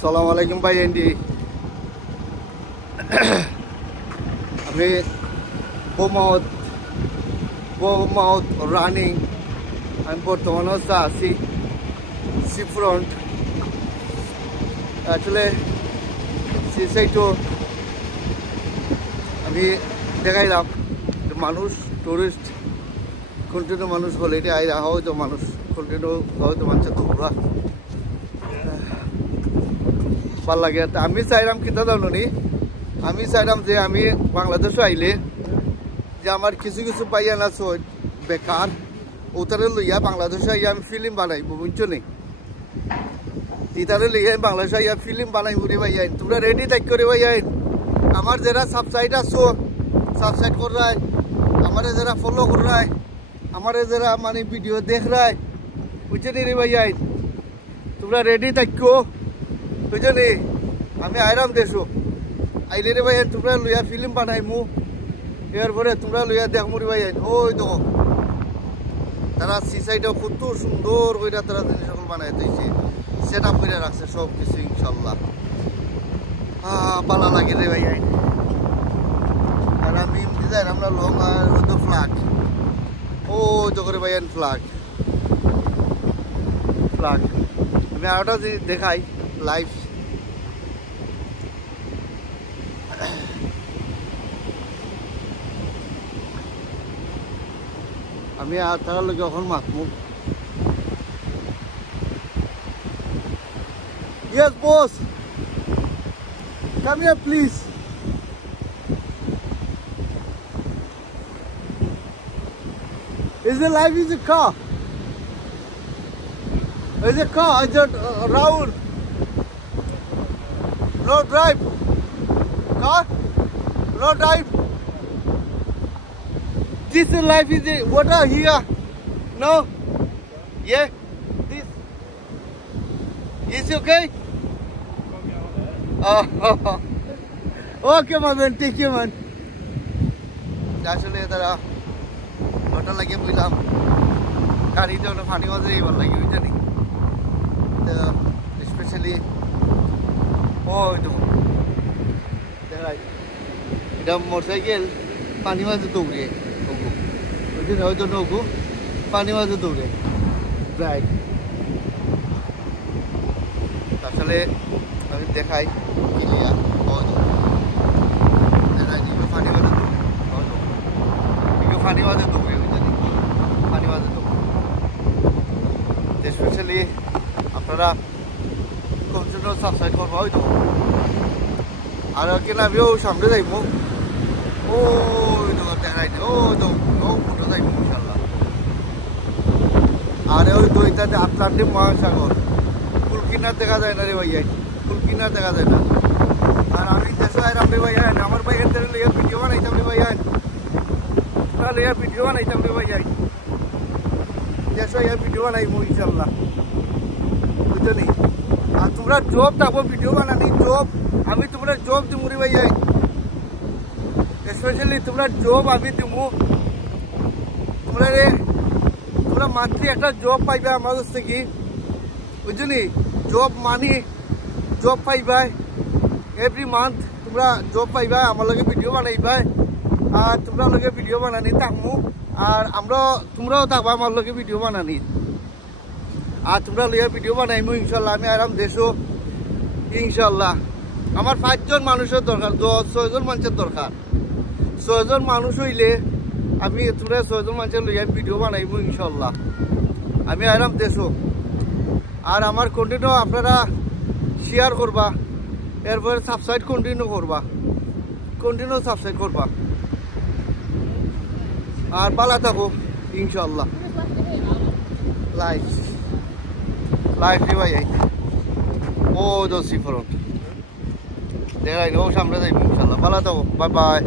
Assalamualaikum Pak Yendi. আমি বোমাউথ running আমি বর্তমানে আছি সি ফ্রন্ট আসলে সি সাইডও আমি দেখাইলাম মানুষ টুরিস্ট কন্টিনিউ মানুষ হলে এটা আইরা হয়তো মানুষ কন্টিনিউ হয়তো মানুষের তোমরা ভাল লাগে আমি চাইলাম কিতা জানি আমি চাইলাম যে আমি বাংলাদেশে আইলে যে আমার কিছু কিছু পাইয়ান আছে বেকার ওটারে লইয়া বাংলাদেশে আইয়া আমি ফিল্ম বানাইব বুঝছো নি তিতারে লইয়া বাংলাদেশে আইয়া ফিল্ম বানাইব রে ভাই আইন তোমরা রেডি থাক করে ভাই আইন আমার যারা সাবস্ক্রাইব আছো সাবস্ক্রাইব কর রায় আমার যারা ফলো কর রায় আমার যারা মানে ভিডিও দেখ রায় বুঝছো নি রে ভাই আইন তোমরা রেডি থাকো বুঝছো নি আমি আইরাম দেশো আইলে রে ভাই তোমরা লইয়া ফিল্ম বানাইমু এরপরে তোমরা লইয়া দেখমু রে ভাই ওই দেখো তারা সি সাইডে কত সুন্দর করে তারা জিনিস সকল বানাই দিয়েছে সেট আপ করে রাখছে সব কিছু ইনশাল্লাহ ভালো লাগে রে ভাই আর আমি যাই আমরা লং আর তো ফ্ল্যাগ ও তো করে ভাই ফ্ল্যাগ আমি আরেকটা জিনিস দেখাই লাইভ আমি আর তার লগে এখন মাতমু Yes boss come here please Is the life is a car Is a car I just round No drive car No drive This life is water here. No? Yeah? This? Is it okay? Oh, okay, my man. Take care, man. আসলে তারা ওটা লাগিয়ে বুঝলাম গাড়িতে ওটা funny বাজারে এবার লাগে ওই জানি তো স্পেশালি ওই তো এটা মোটরসাইকেল পানি মাঝে দৌড়ে হয়তো নৌকো পানি মাঝে দৌড়ে রাইট আসলে আমি দেখাই ক্লিয়ার পানি মাঝে দৌড়ে পানি মাঝে দৌড়ে বুঝলি পানি মাঝে দৌড়ে স্পেশালি আপনারা কন্টিনিউ সাবস্ক্রাইব করবো হয়তো আর কিনা আমিও সামনে যাইব ওই তো দেখাই ও তো ফটো যাইব ইনশাল্লাহ আরে ওই তো এটাতে আটলান্টিক মহাসাগর ফুল কিনার দেখা যায় না রে ভাইয়া ফুল কিনার দেখা যায় না আর আমি দেশে আইরাম রে ভাইয়া আমার ভাই এর লইয়া ভিডিও বানাইতাম রে ভাইয়া লইয়া ভিডিও বানাইতাম রে ভাইয়া দেশে আইয়া ভিডিও বানাইবো ইনশাল্লাহ বুঝছো নি আর তোমরা জব থাকবো ভিডিও বানানি জব আমি তোমরা জব দিমু রে ভাইয়া স্পেশালি তোমরা জব আমি দিমু তোমরা মান্থলি একটা জব পাইবে আমার কাছ থেকে বুঝলি জব মানি জব পাইবা এভরি মান্থ তোমরা জব পাইবা আমার লগে ভিডিও বানাইবা আর তোমরা লগে ভিডিও বানানি থাকমু আর তোমরাও থাকবা আমার লগে ভিডিও বানানি আর তোমরা লইয়া ভিডিও বানাইমু ইনশাল্লাহ আমি আরাম দেশো ইনশাল্লাহ আমার 5 জন মানুষের দরকার 6 জন মানুষের দরকার 6 জন মানুষ হইলে আমি তোমরা 6 জন মানুষের লইয়া ভিডিও বানাইবো ইনশাল্লাহ আমি আরাম দেশো আর আমার কন্টেন্টও আপনারা শেয়ার করবা এরপরে সাবস্ক্রাইব কন্টিনিউ সাবস্ক্রাইব করবা আর ভালো থাকো ইনশাল্লাহ লাইফ রে ভাই ও দোষী ফরক দেখাই ও সামনে যাইব ইনশাল্লাহ ভালো থাকো বাই বাই